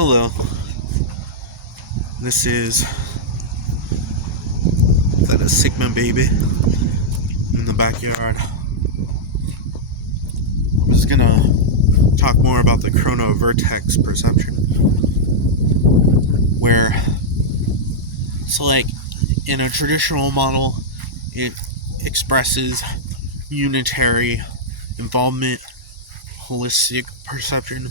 Hello, this is Theta Sigma baby in the backyard. I'm just gonna talk more about the chronovertex perception, where in a traditional model it expresses unitary involvement, holistic perception,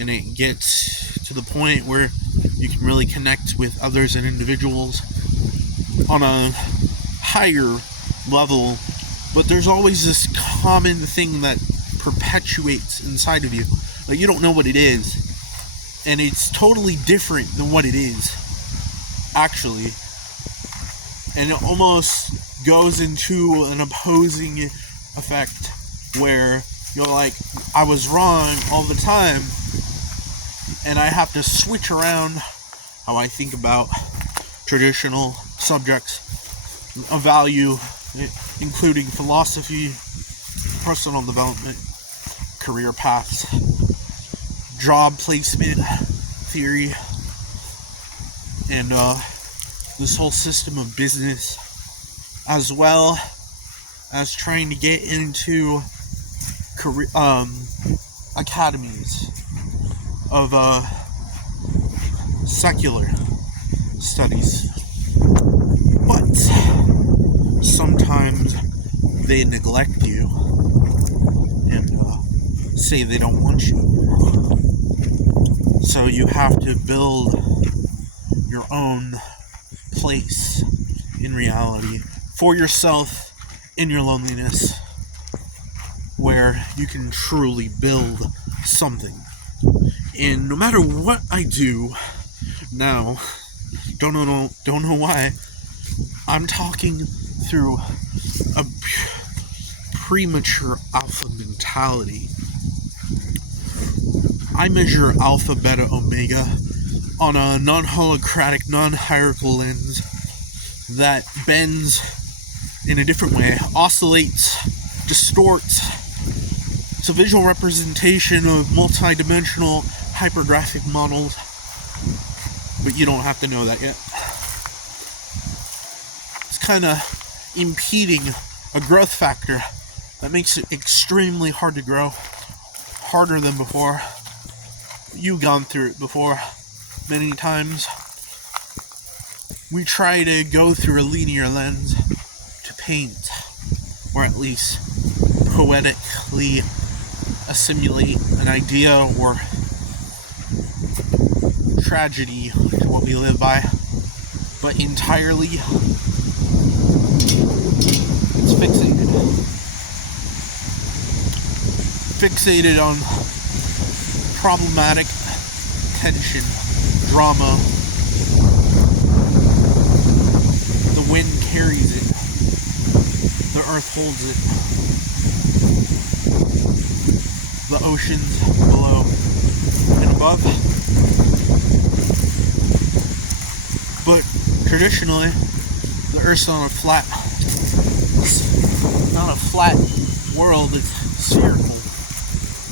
and it gets to the point where you can really connect with others and individuals on a higher level, but there's always this common thing that perpetuates inside of you. Like, you don't know what it is, and it's totally different than what it is, actually. And it almost goes into an opposing effect where you're like, I was wrong all the time, and I have to switch around how I think about traditional subjects of value, including philosophy, personal development, career paths, job placement theory, and this whole system of business, as well as trying to get into career academies of secular studies. But sometimes they neglect you and say they don't want you. So you have to build your own place in reality for yourself in your loneliness, where you can truly build something. And no matter what I do now, don't know why, I'm talking through a premature alpha mentality. I measure alpha, beta, omega on a non-holocratic, non-hierarchical lens that bends in a different way, oscillates, distorts. It's a visual representation of multi-dimensional hypergraphic models, but you don't have to know that yet. It's kind of impeding a growth factor that makes it extremely hard to grow, harder than before. You've gone through it before many times. We try to go through a linear lens to paint, or at least poetically assimilate an idea or tragedy to what we live by, but entirely it's fixated on problematic tension, drama. The wind carries it, the earth holds it, the oceans below and above. But traditionally, the Earth's not a flat world, it's spherical.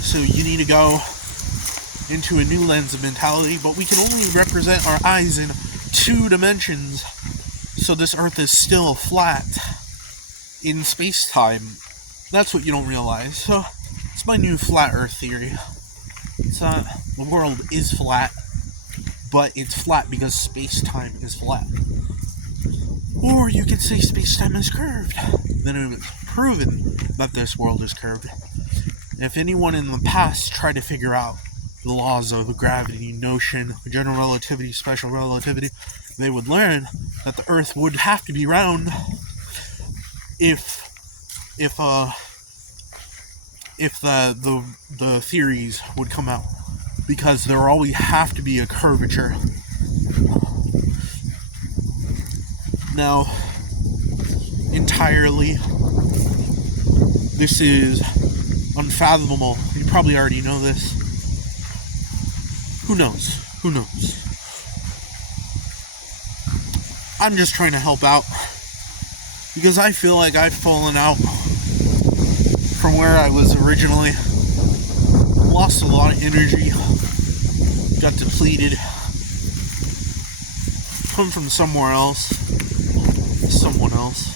So you need to go into a new lens of mentality, but we can only represent our eyes in 2 dimensions. So this Earth is still flat in space-time. That's what you don't realize. So it's my new flat Earth theory. It's not, the world is flat, but it's flat because space-time is flat. Or you could say space-time is curved. Then it's proven that this world is curved. If anyone in the past tried to figure out the laws of gravity, notion, general relativity, special relativity, they would learn that the Earth would have to be round if the theories would come out, because there always have to be a curvature. Now, entirely, this is unfathomable. You probably already know this. Who knows? I'm just trying to help out, because I feel like I've fallen out from where I was originally. Lost a lot of energy, got depleted, come from somewhere else, someone else.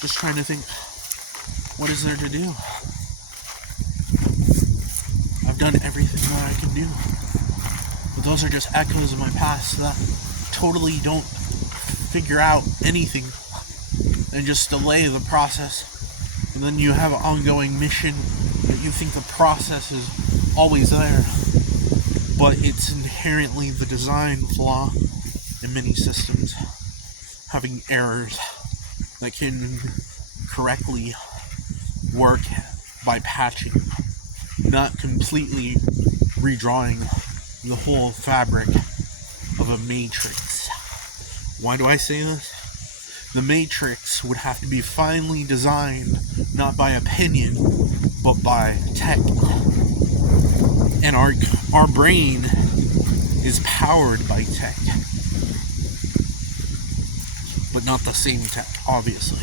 Just trying to think, what is there to do? I've done everything that I can do. But those are just echoes of my past that totally don't figure out anything and just delay the process. And then you have an ongoing mission that you think the process is always there, but it's inherently the design flaw in many systems, having errors that can correctly work by patching, not completely redrawing the whole fabric of a matrix. Why do I say this? The matrix would have to be finely designed, not by opinion, but by tech. And our brain is powered by tech, but not the same tech, obviously.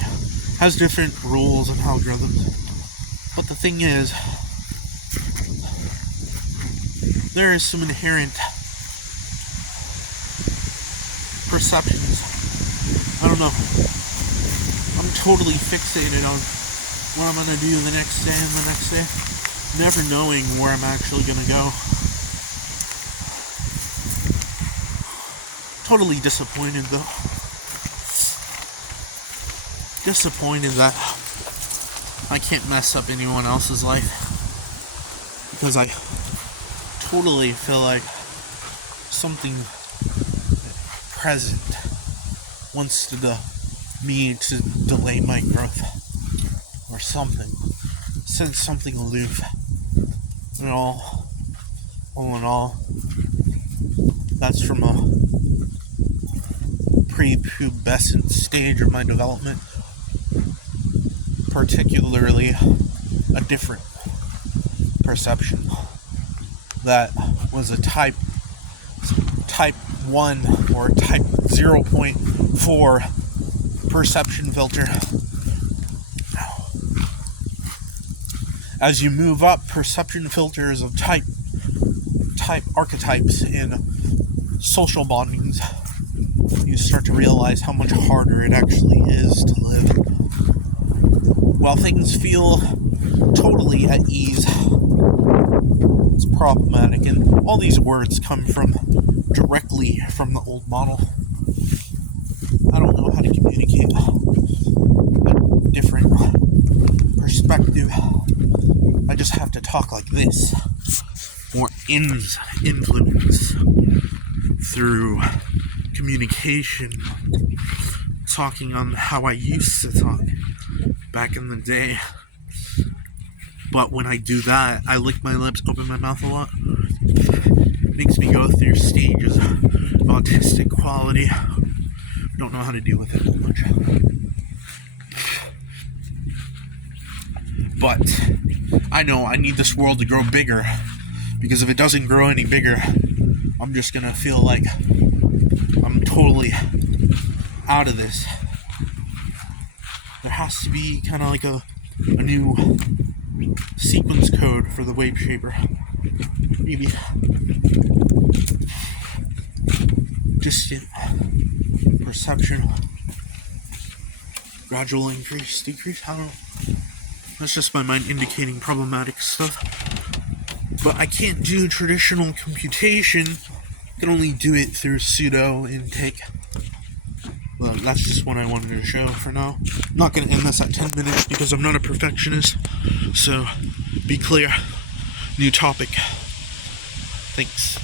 Has different rules and algorithms. But the thing is, there is some inherent perceptions. I don't know. I'm totally fixated on what I'm going to do the next day and the next day, never knowing where I'm actually going to go. Totally disappointed though. Disappointed that I can't mess up anyone else's life, because I totally feel like something present wants me to delay my growth or something, sense something aloof. And all in all, that's from a prepubescent stage of my development, particularly a different perception that was a type 1 or type 0.4 perception filter. As you move up perception filters of type archetypes in social bondings, you start to realize how much harder it actually is to live. While things feel totally at ease, it's problematic, and all these words come directly from the old model. I don't know how to communicate a different perspective. I just have to talk like this, or influence through communication, talking on how I used to talk back in the day. But when I do that, I lick my lips, open my mouth a lot. It makes me go through stages of autistic quality. Don't know how to deal with it that much. But I know I need this world to grow bigger, because if it doesn't grow any bigger, I'm just gonna feel like I'm totally out of this. There has to be kind of like a new sequence code for the wave shaper. Maybe distant perception, gradual increase, decrease. I don't know. That's just my mind indicating problematic stuff. But I can't do traditional computation. I can only do it through pseudo intake. Well, that's just what I wanted to show for now. I'm not going to end this at 10 minutes because I'm not a perfectionist. So, be clear. New topic. Thanks.